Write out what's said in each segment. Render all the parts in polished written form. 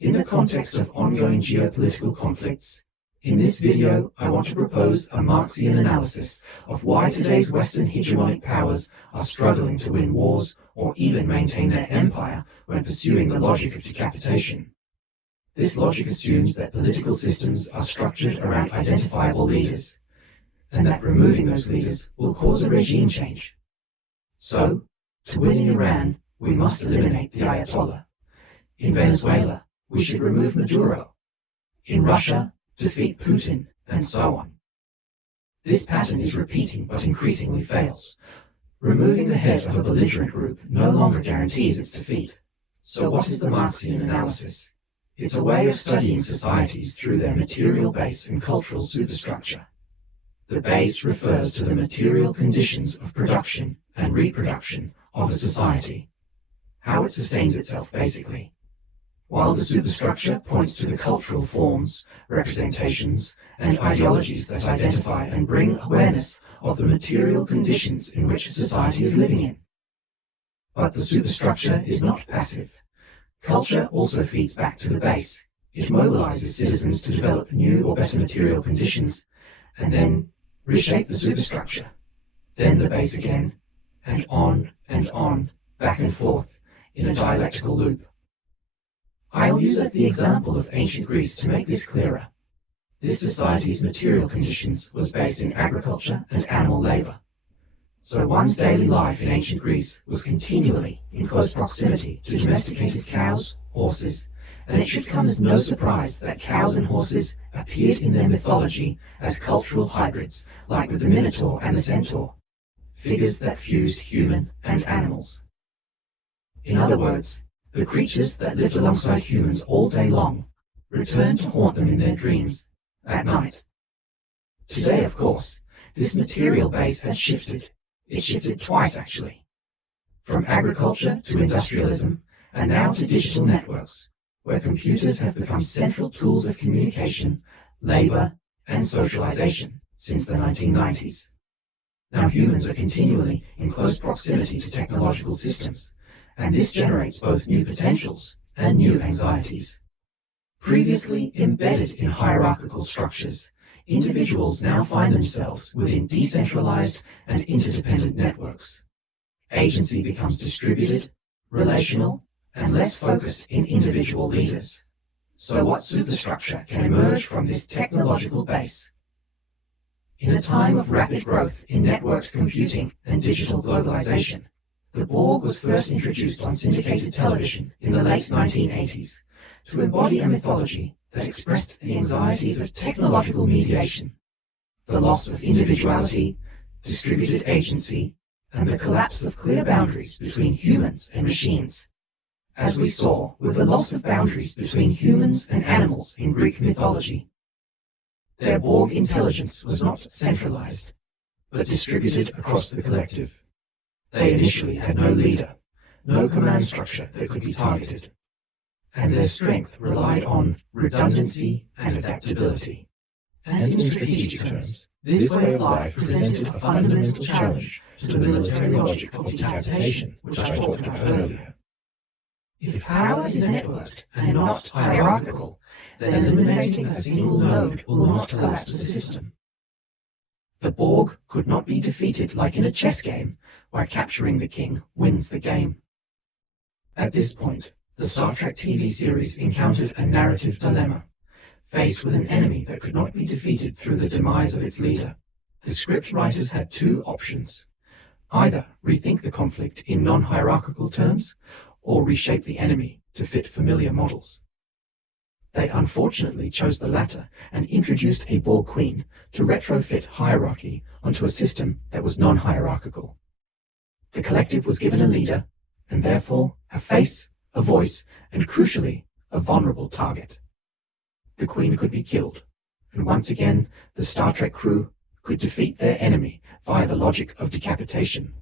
In the context of ongoing geopolitical conflicts, in this video I want to propose a Marxian analysis of why today's Western hegemonic powers are struggling to win wars or even maintain their empire when pursuing the logic of decapitation. This logic assumes that political systems are structured around identifiable leaders, and that removing those leaders will cause a regime change. So, to win in Iran, we must eliminate the Ayatollah. In Venezuela, we should remove Maduro. In Russia, defeat Putin, and so on. This pattern is repeating but increasingly fails. Removing the head of a belligerent group no longer guarantees its defeat. So what is the Marxian analysis? It's a way of studying societies through their material base and cultural superstructure. The base refers to the material conditions of production and reproduction of a society, how it sustains itself basically, while the superstructure points to the cultural forms, representations, and ideologies that identify and bring awareness of the material conditions in which a society is living in. But the superstructure is not passive. Culture also feeds back to the base. It mobilizes citizens to develop new or better material conditions, and then reshape the superstructure, then the base again, and on, back and forth, in a dialectical loop. I'll use the example of ancient Greece to make this clearer. This society's material conditions was based in agriculture and animal labor. So one's daily life in ancient Greece was continually in close proximity to domesticated cows, horses, and it should come as no surprise that cows and horses appeared in their mythology as cultural hybrids, like with the Minotaur and the Centaur, figures that fused human and animals. In other words, the creatures that lived alongside humans all day long returned to haunt them in their dreams at night. Today, of course, this material base had shifted. It shifted twice, actually. From agriculture to industrialism, and now to digital networks, where computers have become central tools of communication, labor, and socialization since the 1990s. Now humans are continually in close proximity to technological systems, and this generates both new potentials and new anxieties. Previously embedded in hierarchical structures, individuals now find themselves within decentralized and interdependent networks. Agency becomes distributed, relational, and less focused in individual leaders. So what superstructure can emerge from this technological base? In a time of rapid growth in networked computing and digital globalization, the Borg was first introduced on syndicated television in the late 1980s to embody a mythology that expressed the anxieties of technological mediation, the loss of individuality, distributed agency, and the collapse of clear boundaries between humans and machines, as we saw with the loss of boundaries between humans and animals in Greek mythology. Their Borg intelligence was not centralized, but distributed across the collective. They initially had no leader, no command structure that could be targeted, and their strength relied on redundancy and adaptability. And in strategic terms, this way of life presented a fundamental challenge to the military logic of decapitation, which I talked about earlier. If power is networked and not hierarchical, then eliminating a single node will not collapse the system. The Borg could not be defeated like in a chess game, where capturing the king wins the game. At this point, the Star Trek TV series encountered a narrative dilemma. Faced with an enemy that could not be defeated through the demise of its leader, the script writers had two options. Either rethink the conflict in non-hierarchical terms, or reshape the enemy to fit familiar models. They unfortunately chose the latter and introduced a Borg Queen to retrofit hierarchy onto a system that was non-hierarchical. The collective was given a leader, and therefore a face, a voice, and crucially, a vulnerable target. The Queen could be killed, and once again, the Star Trek crew could defeat their enemy via the logic of decapitation.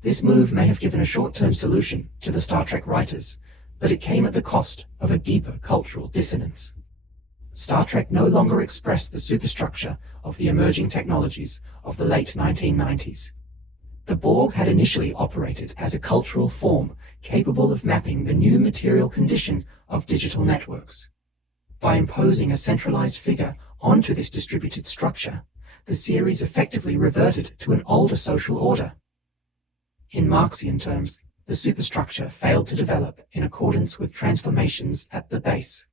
This move may have given a short-term solution to the Star Trek writers, but it came at the cost of a deeper cultural dissonance. Star Trek no longer expressed the superstructure of the emerging technologies of the late 1990s. The Borg had initially operated as a cultural form capable of mapping the new material condition of digital networks. By imposing a centralized figure onto this distributed structure, the series effectively reverted to an older social order. In Marxian terms, the superstructure failed to develop in accordance with transformations at the base.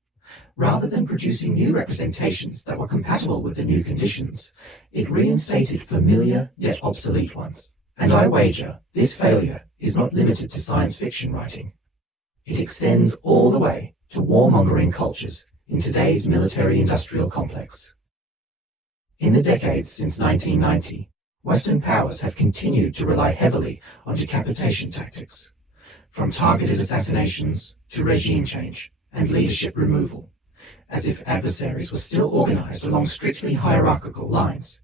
Rather than producing new representations that were compatible with the new conditions, it reinstated familiar yet obsolete ones. And I wager this failure is not limited to science fiction writing. It extends all the way to warmongering cultures in today's military-industrial complex. In the decades since 1990, Western powers have continued to rely heavily on decapitation tactics, from targeted assassinations to regime change and leadership removal, as if adversaries were still organized along strictly hierarchical lines.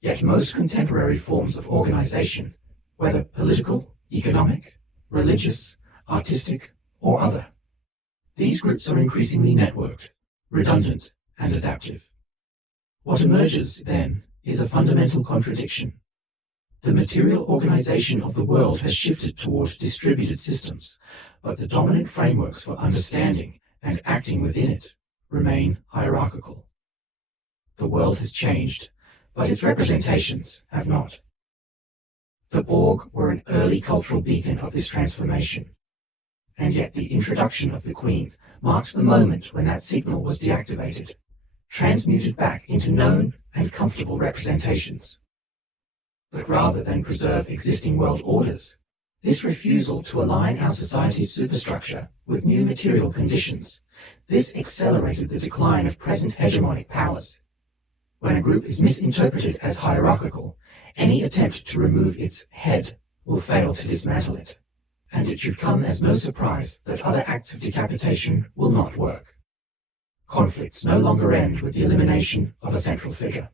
Yet most contemporary forms of organization, whether political, economic, religious, artistic, or other, these groups are increasingly networked, redundant, and adaptive. What emerges, then, is a fundamental contradiction. The material organization of the world has shifted toward distributed systems, but the dominant frameworks for understanding and acting within it remain hierarchical. The world has changed, but its representations have not. The Borg were an early cultural beacon of this transformation, and yet the introduction of the Queen marks the moment when that signal was deactivated, transmuted back into known and comfortable representations. But rather than preserve existing world orders, this refusal to align our society's superstructure with new material conditions, this accelerated the decline of present hegemonic powers. When a group is misinterpreted as hierarchical, any attempt to remove its head will fail to dismantle it, and it should come as no surprise that other acts of decapitation will not work. Conflicts no longer end with the elimination of a central figure.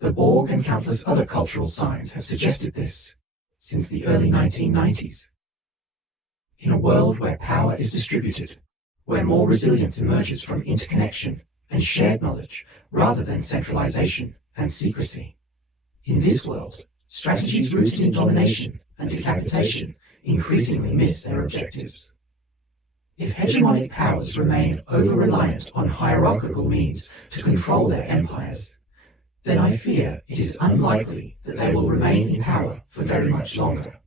The Borg and countless other cultural signs have suggested this since the early 1990s. In a world where power is distributed, where more resilience emerges from interconnection and shared knowledge rather than centralization and secrecy. In this world, strategies rooted in domination and decapitation increasingly miss their objectives. If hegemonic powers remain over-reliant on hierarchical means to control their empires, then I fear it is unlikely that they will remain in power for very much longer.